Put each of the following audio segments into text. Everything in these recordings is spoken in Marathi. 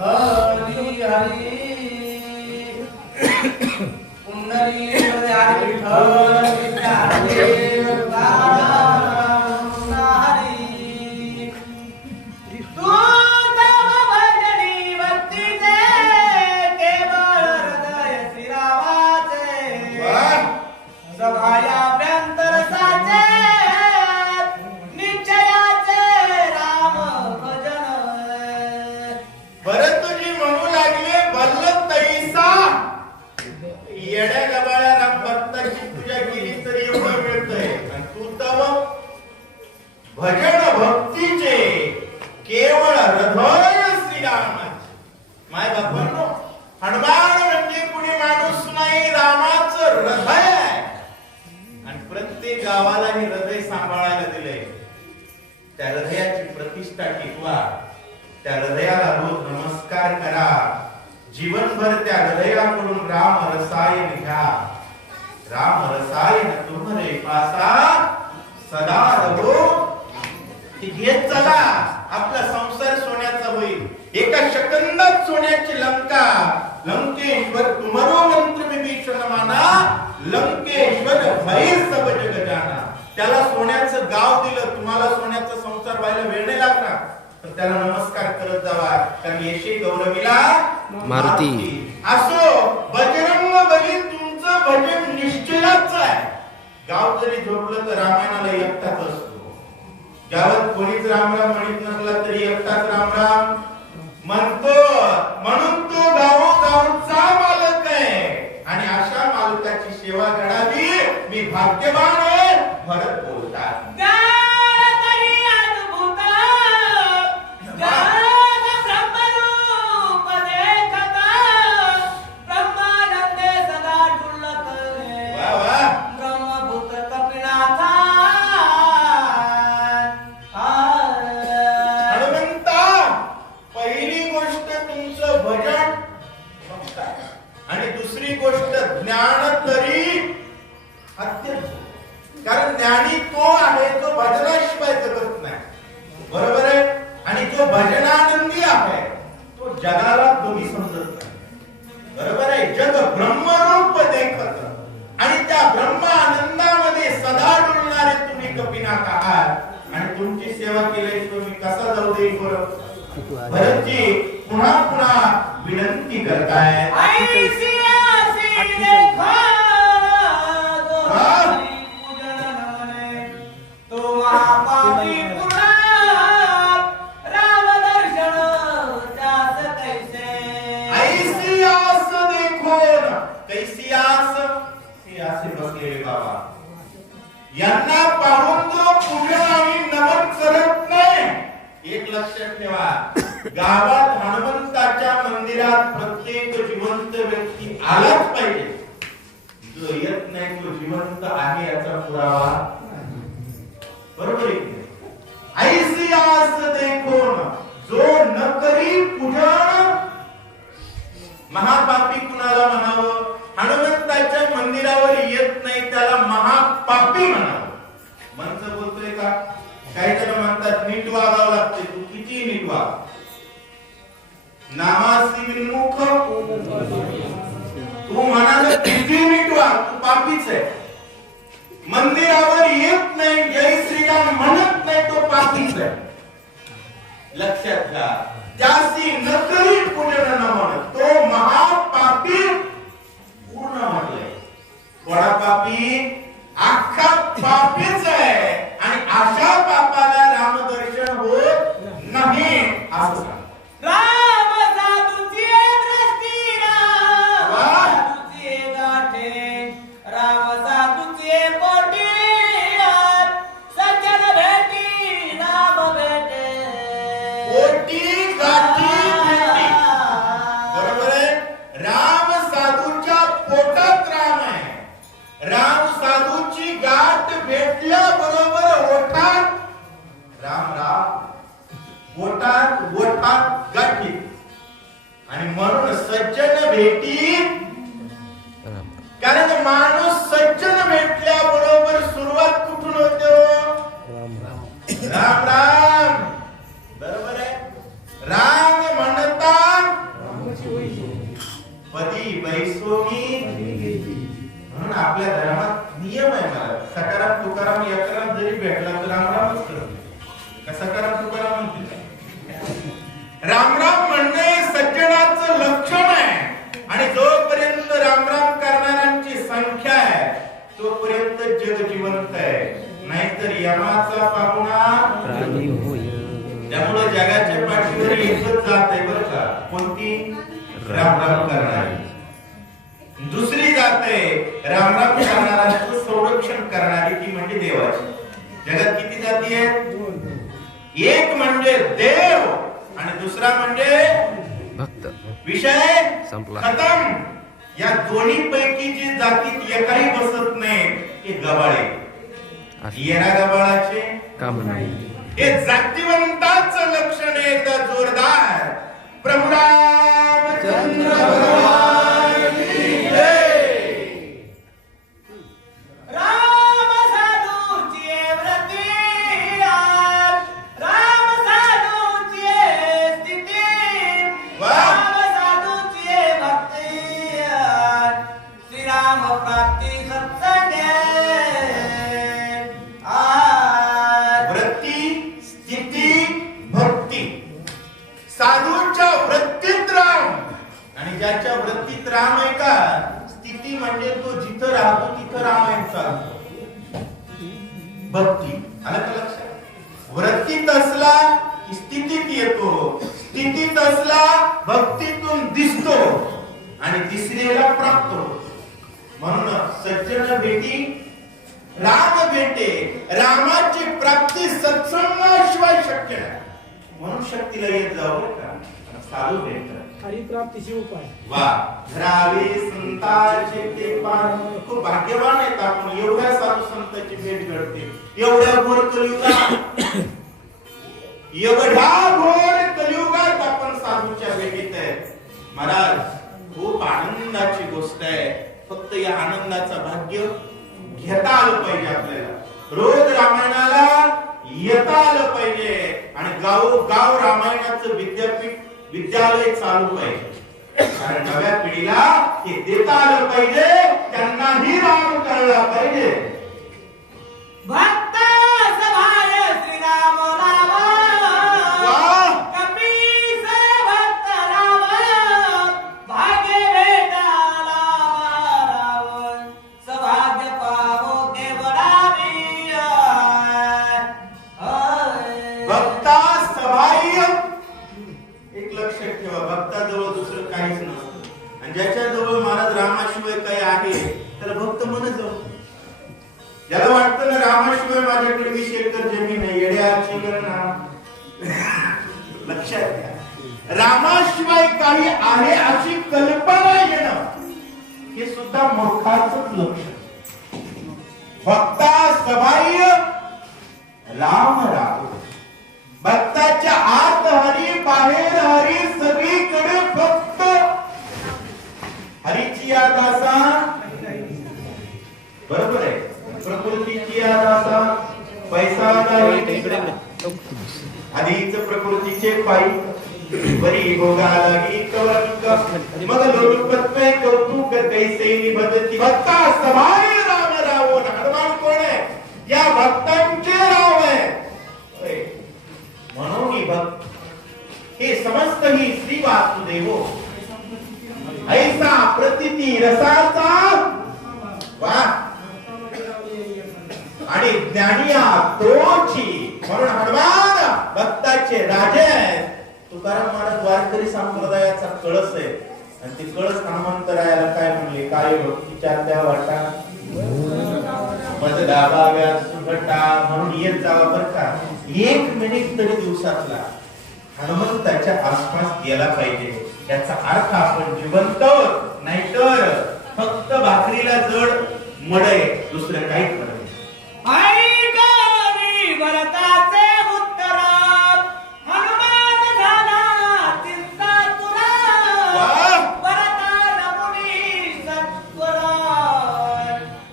हरी हरी पुंडरी हरी विठ्ठल भजन भक्तीचे केवळ हृदय श्रीरामाचे. माय बापांनो, हनुमान म्हणजे कुणी माणूस नाही, रामाचं हृदय आहे. आणि प्रत्येक गावाला हे हृदय सांभाळायला दिलंय. त्या हृदयाची प्रतिष्ठा टिकवा, त्या हृदयाला रोज नमस्कार करा, जीवनभर त्या हृदयाकडून राम रसायन घ्या. राम रसायन तुम्हारे पासा सदा रहो. घेत चला, आपला संसार सोन्याचा होईल. एका सेकंदात सोन्याची लंका. लंकेश्वर तुम्हारो मंत्र विभीषण माना, लंकेश्वर भय सब जग जाना. त्याला सोन्याचं गाव दिलं, तुम्हाला सोन्याचा संसार व्हायला वेळ नाही लागणार. तर त्याला नमस्कार करत जावा, कारण येशे गौरवीला मारुती. असो बजरंग बली, तुमचं भजन निश्चयाच आहे. गाव जरी झोपलं तर रामायणाला एकटाच असतो. गावात कोणीच रामराम म्हणत नसला तरी एकटाच रामराम म्हणतो. म्हणून तो गावोगावचा मालक आहे. आणि अशा मालकाची सेवा करावी मी भाग्यवान आहे. भरत बोलतात कारण ज्ञानी तो आहे जो भजनाशिवाय जगत नाही. बरोबर आहे. आणि जो भजनानंदी आहे तो जगाला दोन्ही समजत नाही. बरोबर आहे. जग ब्रह्मरूप देखत आणि त्या ब्रह्म आनंदामध्ये सदा डुलणारे तुम्ही कपिनाथ आहात. आणि तुमची सेवा केल्याशिवाय मी कसा जाऊ देईल बरं. भरतजी पुन्हा पुन्हा विनंती करतायत. यांना पाहून जो पूजन आणि नमन करत नाही. एक लक्षात ठेवा, गावात हनुमंताच्या मंदिरात प्रत्येक जिवंत व्यक्ती आलाच पाहिजे. जो येत नाही तो जिवंत आहे याचा पुरावा. बरोबर आहे. ऐसी आस देखोन जो न करी पूजन, महापापी कुणाला म्हणावं. हनुमंताच्या मंदिरावर येत नाही त्याला महापापी म्हणावं. माणसं बोलतोय का? काही जण म्हणतात नीट वागावं लागते. तू किती नीट वाग. नामासी विन्मुख, तू म्हणाल किती नीट वाग, तू पापीच आहे. मंदिरावर येत नाही, जय श्रीराम म्हणत नाही, तो पापीच आहे. लक्षात घ्या. त्यासी नकरी पूजन न म्हणत तो महापापी पूर्ण म्हटलंय. बडा पापी अख्खा पापीच आहे. आणि अशा पापाला रामदर्शन होत नाही असं सांग. राम साधूची दृष्टी, राम साधूची गाठे, राम साधूची कोटी, सज्जन भेटी राम भेटे. कोटी गाठी भेटी. बरोबर आहे. राम साधूच्या पोटात राम आहे. राम साधूची गाठ भेटल्या बरोबर ओठात राम राम, ओठात ओठात गाठी. आणि म्हणून सज्जन भेटी. कारण माणूस सज्जन भेटल्या बरोबर सुरुवात कुठून होते? राम राम. बरोबर आहे. रामराम म्हणणे सज्जनाचं लक्षण आहे आणि जोपर्यंत रामराम करणाऱ्यांची संख्या आहे तोपर्यंत जग जिवंत आहे, नाहीतर यमाचा पाहुणा प्राणी होय. त्यामुळे जगाच्या पाठीवर एकच जात आहे बरं का, कोणती? रामराम करणारी. दुसरी जात आहे रामराम करणाऱ्यांचं संरक्षण करणारी, ती म्हणजे देवाची. जगात किती जाती आहेत? एक म्हणजे देव आणि दुसरा म्हणजे भक्त. विषय संपला. खतम. या दोन्ही पैकी जी जातीत एकाही बसत नाही ते गबाळे. येरा गबाळाचे काम नाही. हे जातीवंताचं लक्षण आहे. एकदा जोरदार प्रभू रामचंद्र भगवान की जय. राम साधूची व्रती राम साधूची स्थिती राम साधूची भक्ती श्रीराम प्राप्ती सत्संगे वृत्ती, स्थिती, भक्ती. साधूंच्या वृत्तीत राम आणि ज्याच्या वृत्तीत राम आहे का, स्थिती म्हणजे तो जिथं राहतो तिथं रामायण चालतो. भक्ती आलं का लक्षात? वृत्तीत असला की स्थितीत येतो, स्थितीत असला भक्तीतून दिसतो आणि तिसरीला प्राप्त होतो. म्हणून सज्जन भेटी राम भेटे. रामाची प्राप्ती सत्संगाशिवाय शक्य नाही. म्हणून शक्तीला येत जाऊ का साधू भेटतात. हरिप्राप्तीची उपाय. वा धरावे संतांचे ते पान. खूप भाग्यवान आहेत आपण, एवढ्या साधू संतांची भेट घडते. एवढ्या घोर कलियुगात, एवढ्या घोर कलियुगात आपण साधूच्या भेटीत आहे. महाराज खूप आनंदाची गोष्ट आहे. फक्त या आनंदाचं भाग्य घेता आलं पाहिजे आपल्याला. रोज रामायणाला येता आलं पाहिजे आणि गाव रामायणाचं विद्यालय चालू पाहिजे. कारण नव्या पिढीला हे देता आलं पाहिजे, त्यांनाही राम कळला पाहिजे. भक्त सभाय श्रीराम नाम कपीस भक्त राम भाग्य भेटाला राम सौभाग्य पावो केवळावी भक्ता सहाय्य. एक लक्षात ठेवा, भक्ताजवळ दुसरं काहीच नसतं आणि ज्याच्याजवळ महाराज रामाशिवाय काही आहे त्याला भक्त म्हणत जाऊ. ज्याला वाटतं ना रामाशिवाय माझ्याकडे 20 एकर जमीन आहे, येड्याची गणना. लक्षात घ्या, रामाशिवाय काही आहे अशी कल्पना येणं हे सुद्धा मूर्खाचंच लक्षण. भक्ता सहाय्य राम राम. भक्ताच्या आत हरी, बाहेर हरी, सगळीकडे फक्त हरीची याद असा. बरोबर आहे. प्रकृतीची याद असा, पैसा नाही. आधीच प्रकृतीचे पायी बरी भोगा लागी कवंक मग लोलुपत्वे कौतुक कैसे निभदती. भक्ता सभाय राम रावो. हनुमान कोण आहे? या भक्तांचे राव आहे. म्हणून ही भक्त हे समस्त ही श्री वासुदेवो ऐसा प्रतिती रसाचा वा आणि ज्ञानिया तोची. म्हणून हनुमान भक्ताचे राजे आहेत. तुकाराम महाराज वारकरी संप्रदायाचा कळस आहे आणि ते कळस हनुमंतरायाला काय म्हणले? काय भक्तीच्या त्या वाटा मज दाबाव्या सुघटा. म्हणून येत जावा बरं का. 1 मिनिट तरी दिवसातला हनुमंताच्या आसपास गेला पाहिजे. याचा अर्थ आपण जिवंत, नाहीतर फक्त भाकरीला जड मड आहे, दुसरं काहीच नाही. ऐकणी भरताचे उत्तर हनुमान झाला चिंता तुला भरता नमुनी सत्वर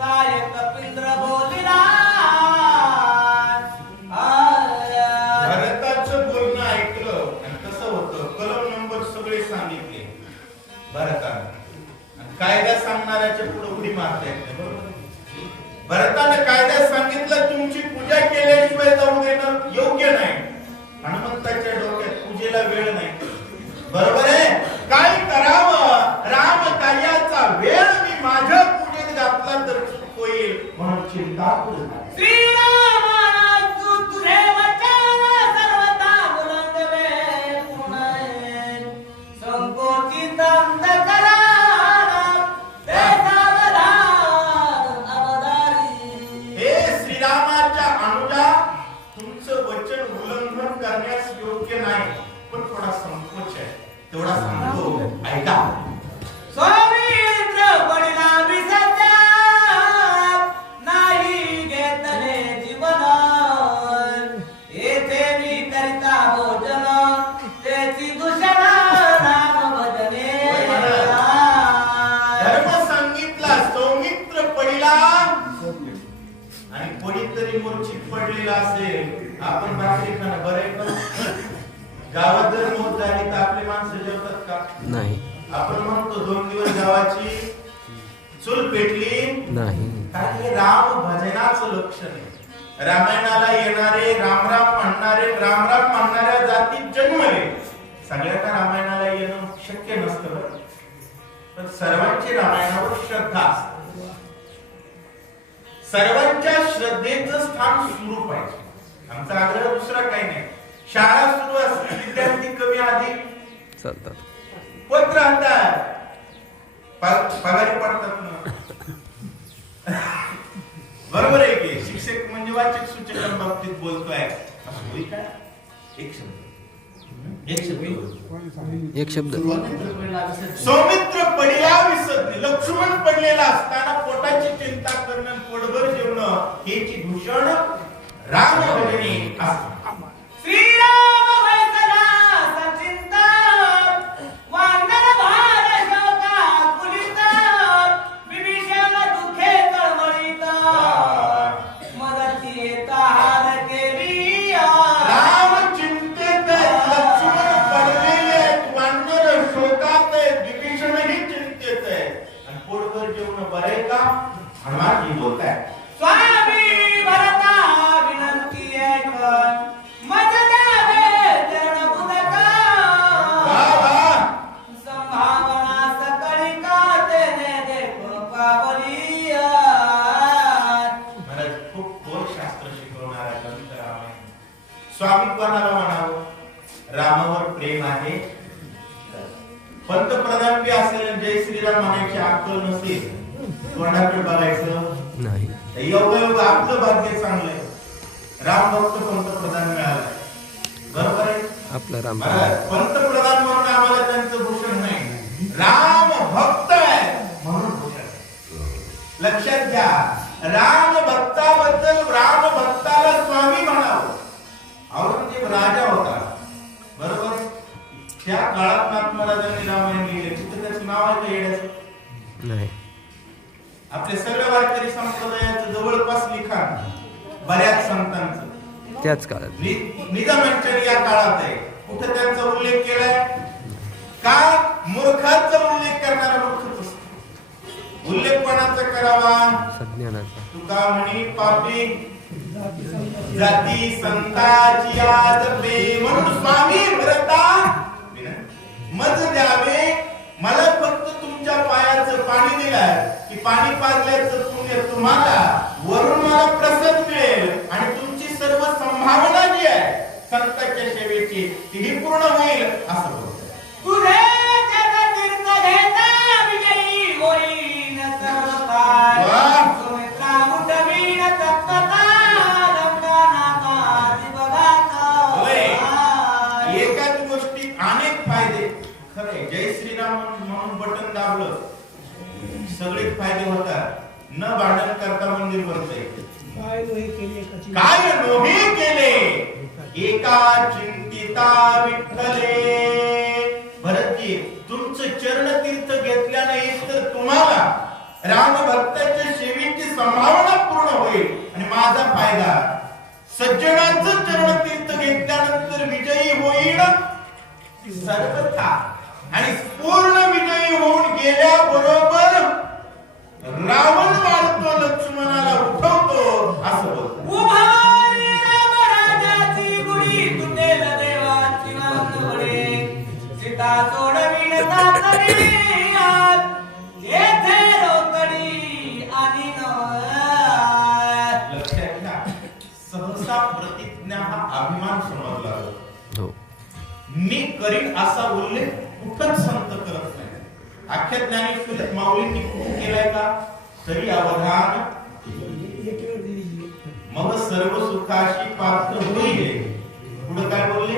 काय कपिंद्र बोलिला. भरताचं बोलणं ऐकलं आणि कसं होतं, कलम नंबर सगळे सांगितले भरताने. कायदा सांगणाऱ्याच्या पुढे उडी मारता येते. बरोबर. भरताने कायद्यात सांगितलं तुमची पूजा केल्याशिवाय जाऊ देणं योग्य नाही. हनुमंताच्या डोक्यात पूजेला वेळ नाही. बरोबर आहे. काय करावं, राम कार्याचा वेळ मी माझ्या पूजेत घातला तर चूक होईल म्हणून चिंता करू नका. श्रीरामा तुझे वचन सर्वथा बुलंदवे पुणे संकोचित अंधकरा ते सावधान अवधारी. हे श्रीरामाच्या अनुजा, तुमचं वचन उल्लंघन करण्यास योग्य नाही, पण थोडा संकोच आहे, तेवढा सांगतो ऐका. स्वामींद्र पडिला विसर्जा नाही घेतले जीवन येथे मी करिता भोजन त्याची दूषण राम भजने. धर्म सांगितला, सौमित्र पडिला आणि कोणीतरी मूर्छित पडलेला असेल, आपण भाकरी खाणं बरं आहे का? गावात जर मौत झाली तर आपली माणसं जेवतात का? नाही. आपण म्हणतो 2 दिवस गावाची चूल पेटली नाही. कारण हे राम भजनाचं लक्षण आहे. रामायणाला येणारे, रामराम म्हणणाऱ्या जातीत जन्मले. सगळ्या का रामायणाला येणं शक्य नसतं बरं. पण सर्वांची रामायणावर श्रद्धा असते. सर्वांच्या श्रद्धेचं स्थान सुरू पाहिजे. आमचा आग्रह दुसरा काही नाही. शाळा सुरू असते, विद्यार्थी कमी अधिक चालतात. पत राहतात, पगारी पडतात ना. बरोबर आहे की? शिक्षक म्हणजे वाचक सूचकांबाबतीत बोलतोय असं होईल का? एक शब्द सौमित्र पडिला विसरणे. लक्ष्मण पडलेला असताना पोटाची चिंता करणं, पोटभर जेवणं हेची भूषण राम भजनी असते. श्रीराम वैसला सचिंता वांदन भार शोका कुलित विभीषण दुखे तळमळीत मदती येता हार केली. राम चिंतेत आहेत, लक्ष्मण पडलेले आहेत, वानर शोकात आहेत, विभीषणही चिंतेत आहे. आणि पोटभर जेवण बरे का? हनुमानजी बोलताय, स्वामी भरता विनंती ऐक मज द्यावे चरण बुदका संभावना सकळी कातेने देखो पावली. मला खूप खोल शास्त्र शिकवणारा ग्रंथ रामायण. स्वामी कोणाला म्हणावं? रामावर प्रेम आहे. पंतप्रधान बी असेल, जय श्रीराम म्हणायची अक्कल नसेल, तोंडाकडे बघायचं नाही. योगायोग आपलं भाग्य चांगलंय. राम भक्त पंतप्रधान मिळाला, बरोबर आहे. आपला राम पंतप्रधान म्हणून आम्हाला त्यांचं भूषण नाही, राम भक्त आहे म्हणून भूषण आहे. लक्षात घ्या, राम भक्ताबद्दल राम भक्ताला स्वामी म्हणावं. औरंगजेब राजा होता, बरोबर. त्या काळात महात्माराजांनी रामायण लिहिले, तिथे त्याचं नाव आहे का येण्याचं? नाही. आपले सगळ्या वारकरी संप्रदायाचं जवळपास लिखाण बऱ्याच संतांचं त्याच काळात निजामांच्या या काळात आहे. कुठे त्यांचा उल्लेख केलाय का? मूर्खाचा उल्लेख करणारा मूर्खच असतो. उल्लेख कोणाचा करावा? सज्ञानाचा. तुका म्हणी पापी जाती संताची याद पे म्हणून स्वामी व्रता मज द्यावे. मला फक्त तुमच्या पायाचं पाणी दिलंय की पाणी पाजल्याचं पुण्य तुम्हाला, वरून मला प्रसाद मिळेल आणि तुमची सर्व संभावना जी आहे संतांच्या सेवेची तीही पूर्ण होईल असं बोलतोय. तुझे जगतीर्थ घेता विजयी होईन सर्व काय. वाह! सुमित्रा मुठवीन तत्वता रंगनाथाची बघाता. होय. एकाच गोष्टीत अनेक फायदे. खरे जय श्रीराम म्हणून बटन दाबलं सगळेच फायदे होतात. न भांडण करता मंदिर बनतंय. काय नोहे केले एका चिंतिता विठ्ठले. भरतजी, तुमचं चरणतीर्थ घेतल्याने एक तर तुम्हाला राम भक्ताच्या सेवेची संभावना पूर्ण होईल आणि माझा फायदा. सज्जनाचं चरणतीर्थ घेतल्यानंतर विजयी होईल सर्वथा आणि पूर्ण विजयी होऊन गेल्याबरोबर रावण वाढतो, लक्ष्मणाला उठवतो असं बोलतो. उभारी राम राजाची गुढी तुटेल देवाची वांदवडे. चिंता सोडविण सासरी आज, येथे रोकडी आणि लक्षात घ्या, सहसा प्रतिज्ञा हा अभिमान समजला जातो. हो. मी करीन असा उल्लेख कुठंच संत करत नाही. अख्ख्या ज्ञानेश्वरीत माऊलींनी कुठे केलाय का? तरी अवधान मग सर्व सुखाशी पात्र होईल. पुढे काय बोलले?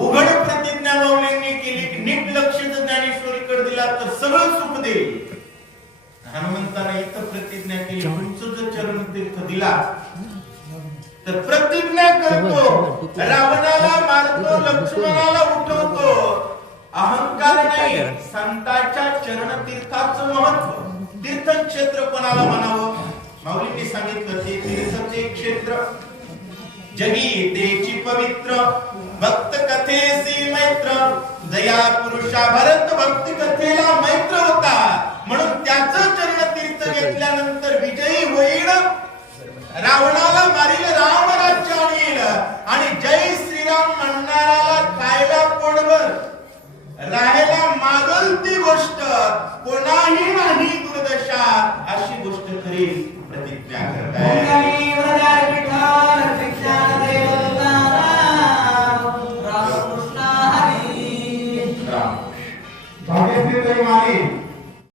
उघड प्रतिज्ञा माऊलींनी केली की नीट लक्ष जर ज्ञानेश्वरीकडे दिला तर सगळं सुख देईल. हनुमंताने इथं प्रतिज्ञा केली, तुमचं जर चरण तीर्थ दिला तर प्रतिज्ञा करतो, रावणाला मारतो, लक्ष्मणाला उठवतो. अहंकार नाही, संतांच्या चरण तीर्थाचं महत्व. तीर्थक्षेत्र कोणाला म्हणावं? माऊलींनी सांगितलं ते तीर्थचे क्षेत्र जगी तेची पवित्र, भक्त कथेसी मैत्र. दया पुरुषा भरत भक्ती कथेला मैत्र होता, म्हणून त्याचं चरण तीर्थ घेतल्यानंतर विजयी होईल. रावणाला मारील, राम राज्य आणील आणि जय श्रीराम म्हणणाऱ्याला खायला पोटभर, राहायला मागल ती गोष्ट, कोणाही नाही दुर्दशा, अशी गोष्ट करील प्रतिज्ञा करताय. मुंगली वरदार विठ्ठल शिक्षण देव राम कृष्ण हरी. राम भाग्यश्री ताई माने